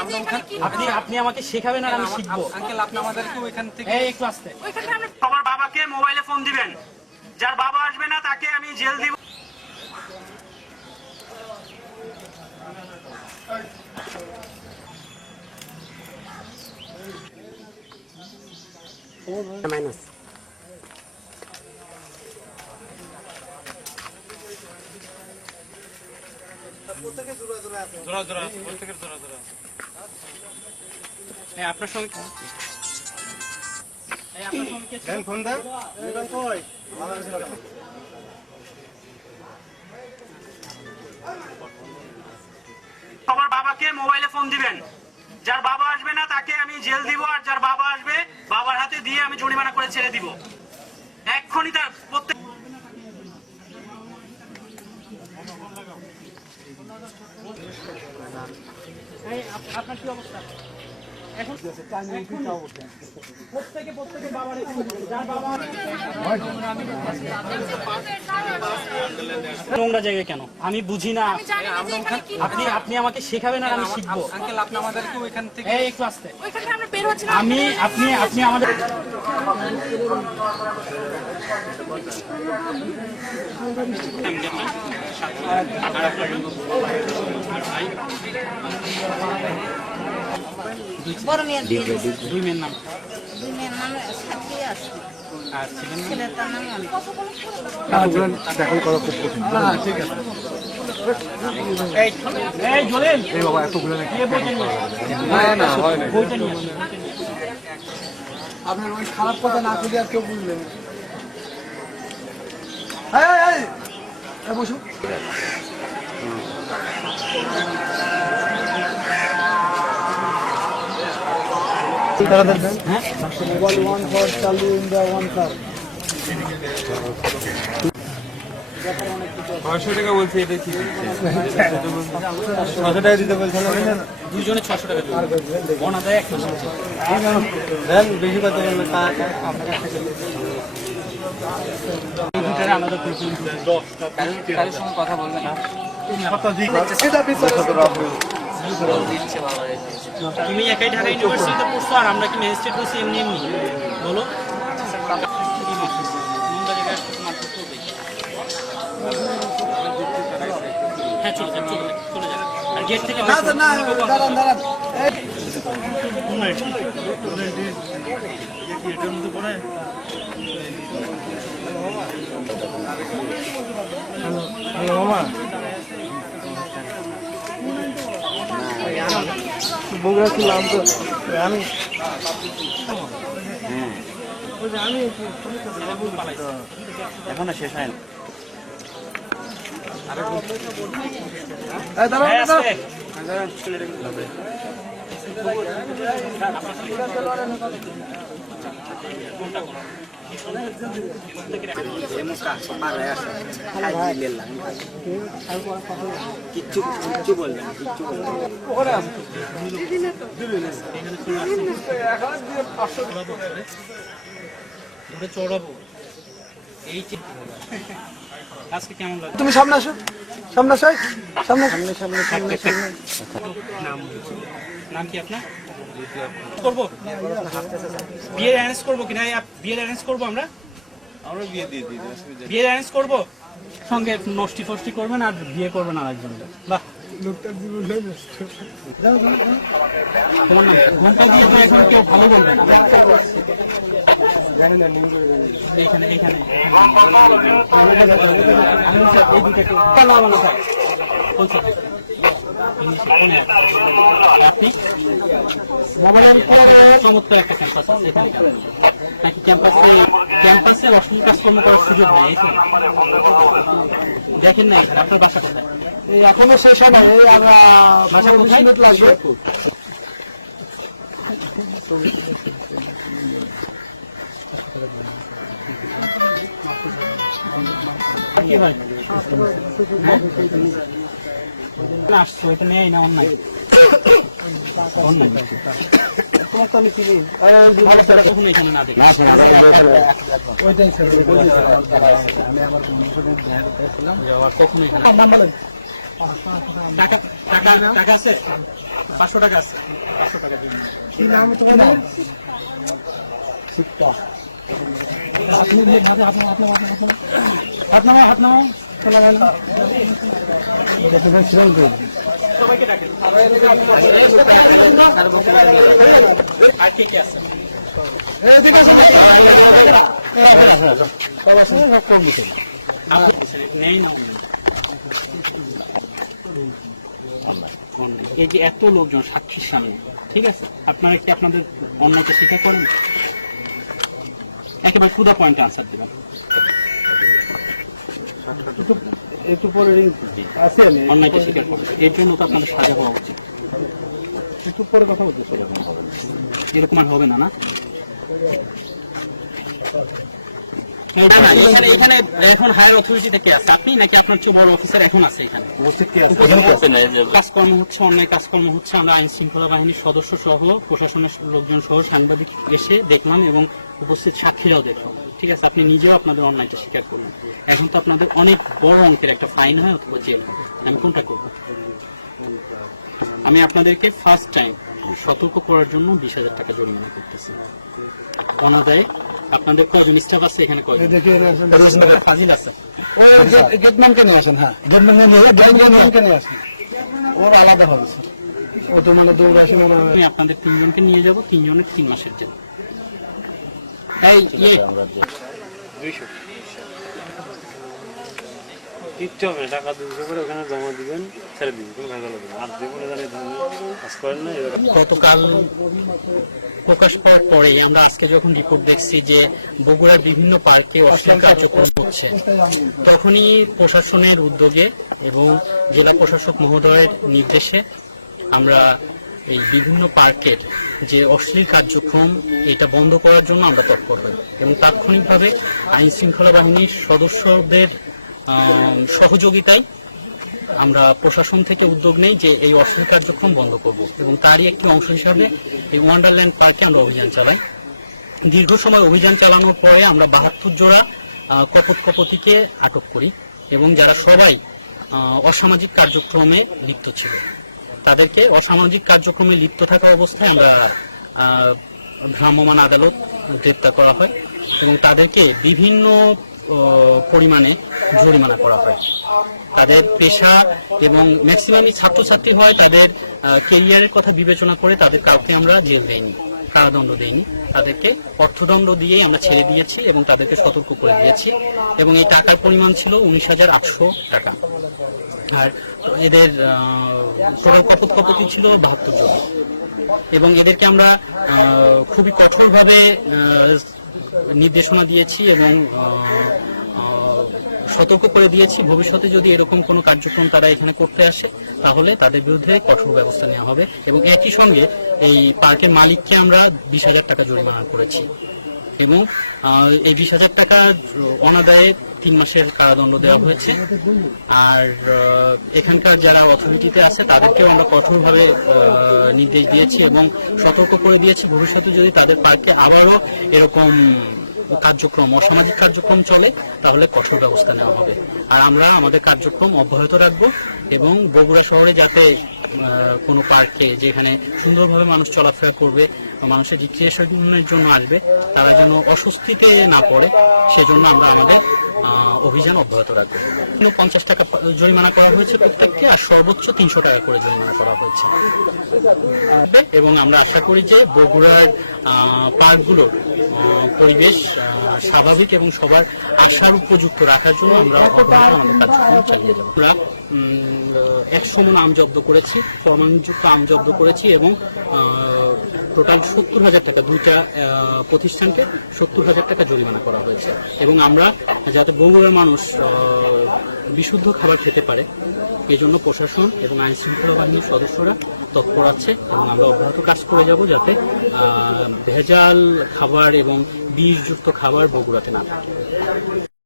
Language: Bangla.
আপনি আপনি আমাকে শেখাবেন আর আমি শিখবো। আঙ্কেল আপনি আমাদেরকে ওইখান থেকে একটু আসতে। সবার বাবাকে মোবাইলে ফোন দিবেন, যার বাবা আসবে না তাকে আমি জেল দিব। মাইনাস আপনার সঙ্গে ফোন দেন সবার বাবাকে মোবাইলে ফোন দিবেন, যার বাবা আসবে না তাকে আমি জেল দিব, আর যার বাবা আসবে বাবার হাতে দিয়ে আমি জরিমানা করে ছেড়ে দিব। এক্ষুনি তার প্রত্যেক আপনার কি অবস্থা এখন? প্রত্যেকে বাবার যার বাবা নোংরা জায়গায় কেন আমি বুঝি না। আপনি আপনি আমাকে শেখাবেন আর আমি শিখবো। আঙ্কেল আপনি আমাদেরকে ওইখান থেকে একটু আসতে। আমি আপনি আপনি আমাদের বড় মেয়ের বিয়ে দিয়েছে। দুই মেয়ের নাম দুই মেয়ের নামে সাথে আছে। আর ছিলেন ছেলেটার নামে অনেক। দেখুন করা খুব কঠিন। ঠিক আছে এই জলেন এই বাবা এতগুলো নাকি না হয় না বইটা নিয়ে আসুন। আপনার ওই খারাপ কথা না খুঁজে আর কেউ বুঝলেন বসুন মোবাইল ওয়ান ফর চালু ইন দ্য ওয়ান কার 500 টাকা বলছি, এটা কি 600 টাকা দিতে বলছেন দুইজনে 600 টাকা দিবেন। অনাদায় এক মাস দেন বেশি কথা বললে দুইটারে আলাদা করে কারোর সঙ্গে কথা বলবেন না। তুমি একাই ঢাকা ইউনিভার্সিটিতে পড়ছো আর আমরা কি ম্যাজিস্ট্রেট হচ্ছি এমনি এমনি বলো? হ্যাঁ চলে যান চলে যান আর গেট থেকে বগুড়া ছিলাম তো আমি এখনো শেষ হয় না। কিচ্ছু বললেন চড়াবো এই আজকে কেমন লাগে? তুমি সামনে আসো সামনে আসো সামনে সামনে সামনে সামনে সামনে নাম কি আপনার? করবো বিয়ের অ্যারেঞ্জ করবো কিনা? বিয়ের অ্যারেঞ্জ করবো আমরা বিয়ে দিয়ে দিই। বিয়ের অ্যারেঞ্জ করবো, সঙ্গে নষ্টি ফষ্টি করবেন আর বিয়ে করবেন আর একজন। বাহ লোকটার জীবনটাই নষ্ট তোমার নাম ঘন্টা দিয়ে আপনার এখানে কেউ ভালো বলবেন জানি না মন করে জানি এখানে এখানে আপনি মোবাইল চমৎকার একটা ক্যাম্পাস আছে এখানে নাকি ক্যাম্পাসে অশ্লীল কাজকর্ম করার সুযোগ নেই এখানে দেখেন না এখানে আপনার বাসা কোথায়? এখনো শেষ হয় না বাসা কোথায়? আসছো এটা নেই না অন্যায় তোমার তো আমি চিনি কখনো এখানে না দেখি ওইটাই ছিল আমি আমার বন্ধুদের ছিলাম কখনো এখানে টাকা টাকা টাকা আছে 500 টাকা আছে 500 টাকা দিন কি নাম তুমি নাম শিক্ষা আপনি আপনার চলে গেল এটা বলছিলাম তো সবাইকে ডাকেন আর কে কে আছে নেই না এই যে এত লোকজন সাক্ষীর সামনে, ঠিক আছে, আপনারা কি আপনাদের অন্যকে স্বীকার করেন? একেবারে টু দা পয়েন্ট আনসার দেবেন। একটু পরে আছে অন্যকে স্বীকার করবেন, এর জন্য তো আপনাদের সাজা হওয়া উচিত। একটু পরে কথা বলতে এরকম আর হবে না, না? এখানে এখন হায়ার অথরিটি থেকে আছে আপনি নাকি আপনার চেয়ে বড় অফিসার এখন আছে এখানে? কাজকর্ম হচ্ছে, অনেক কাজকর্ম হচ্ছে। আমরা আইন শৃঙ্খলা বাহিনীর সদস্য সহ প্রশাসনের লোকজন সহ সাংবাদিক এসে দেখলাম এবং উপস্থিত সাক্ষীরাও দেখলাম, ঠিক আছে। আপনি নিজেও আপনাদের অন্যায়টা স্বীকার করলেন। এখন তো আপনাদের অনেক বড় অঙ্কের একটা ফাইন হয় অথবা জেল। আমি কোনটা করবো? আমি আপনাদেরকে ফার্স্ট টাইম সতর্ক করার জন্য 20,000 টাকা জরিমানা করতেছি অনাদায়ে। আপনাদের কজন স্টাফ আছে এখানে? কজন ফাজিল আছে? গেটম্যান কেন আসেন? হ্যাঁ, গেটম্যান কেন আসেন? ওর আলাদা হবে স্যার, ও তো মানে দৌড় আসেন। আমি আপনাদের 3 জনকে নিয়ে যাব, 3 জনের 3 মাসের জেল। এই কিচ্ছু হবে না, টাকা 200 করে ওখানে জমা দিবেন, ছেড়ে দিবেন, কোনো ভেজাল হবে না। আর যে কোনো জানি কাজ করেন না। গতকাল প্রকাশ পাওয়ার পরেই আমরা আজকে যখন রিপোর্ট দেখছি যে বগুড়ার বিভিন্ন পার্কে অশ্লীল কার্যক্রম হচ্ছে, তখনই প্রশাসনের উদ্যোগে এবং জেলা প্রশাসক মহোদয়ের নির্দেশে আমরা এই বিভিন্ন পার্কের যে অশ্লীল কার্যক্রম এটা বন্ধ করার জন্য আমরা তৎপর হই এবং তাৎক্ষণিকভাবে আইন শৃঙ্খলা বাহিনীর সদস্যদের সহযোগিতায় আমরা প্রশাসন থেকে উদ্যোগ নেই যে এই অশ্লীল কার্যক্রম বন্ধ করব এবং তারই একটি অংশ হিসাবে এই ওয়ান্ডারল্যান্ড পার্কে আমরা অভিযান চালাই। দীর্ঘ সময় অভিযান চালানোর পরে আমরা 72 জোড়া কপোতিকে আটক করি এবং যারা সবাই অসামাজিক কার্যক্রমে লিপ্ত ছিল তাদেরকে অসামাজিক কার্যক্রমে লিপ্ত থাকা অবস্থায় আমরা ভ্রাম্যমাণ আদালত গ্রেপ্তার করা হয় এবং তাদেরকে বিভিন্ন পরিমাণে জরিমানা করা হয়। তাদের পেশা এবং ম্যাক্সিমামই ছাত্রছাত্রী হয়, তাদের কেরিয়ারের কথা বিবেচনা করে তাদের কাউকে আমরা জেল দেইনি, কারাদণ্ড দেইনি, তাদেরকে অর্থদণ্ড দিয়ে আমরা ছেড়ে দিয়েছি এবং তাদেরকে সতর্ক করে দিয়েছি এবং এই টাকার পরিমাণ ছিল 19,800 টাকা। আর এদের কপতি ছিল 72 জন এবং এদেরকে আমরা খুবই কঠোরভাবে নির্দেশনা দিয়েছি এবং সতর্ক করে দিয়েছি ভবিষ্যতে যদি এরকম কোনো কার্যক্রম তারা এখানে করতে আসে তাহলে তাদের বিরুদ্ধে কঠোর ব্যবস্থা নেওয়া হবে এবং একই সঙ্গে এই পার্কের মালিককে আমরা 20,000 টাকা জরিমানা করেছি এবং এই 20,000 টাকা অনাদায়ে 3 মাসের কারাদণ্ড দেওয়া হয়েছে। আর এখানকার যারা অথরিটিতে আছে তাদেরকেও আমরা কঠোরভাবে নির্দেশ দিয়েছি এবং সতর্ক করে দিয়েছি ভবিষ্যতে যদি তাদের পার্কে আবারও এরকম কার্যক্রম অসামাজিক কার্যক্রম চলে তাহলে কঠোর ব্যবস্থা নেওয়া হবে। আর আমরা আমাদের কার্যক্রম অব্যাহত রাখবো এবং বগুড়া শহরে যাতে কোনো পার্কে যেখানে সুন্দরভাবে মানুষ চলাফেরা করবে বা মানুষের রিক্রিয়েশনের জন্য আসবে তারা যেন অস্বস্তিতে না পড়ে সেজন্য আমরা আমাদের অভিযান অব্যাহত রাখবো। 50 টাকা জরিমানা করা হয়েছে প্রত্যেককে আর সর্বোচ্চ 300 টাকা করে জরিমানা করা হয়েছে এবং আমরা আশা করি যে বগুড়ার পার্কগুলোর পরিবেশ স্বাভাবিক এবং সবার আশার উপযুক্ত রাখার জন্য আমরা আমাদের কার্যক্রম চালিয়ে যাবো। আমরা 100 মণ আম জব্দ করেছি, প্রমাণযুক্ত আম জব্দ করেছি এবং টোটাল 70,000 টাকা দুইটা প্রতিষ্ঠানকে 70,000 টাকা জরিমানা করা হয়েছে এবং আমরা যাতে বগুড়ার মানুষ বিশুদ্ধ খাবার খেতে পারে এই জন্য প্রশাসন এবং আইন শৃঙ্খলা বাহিনীর সদস্যরা তৎপর আছে এবং আমরা অব্যাহত কাজ করে যাব যাতে ভেজাল খাবার এবং বিষযুক্ত খাবার বগুড়াতে না থাকে।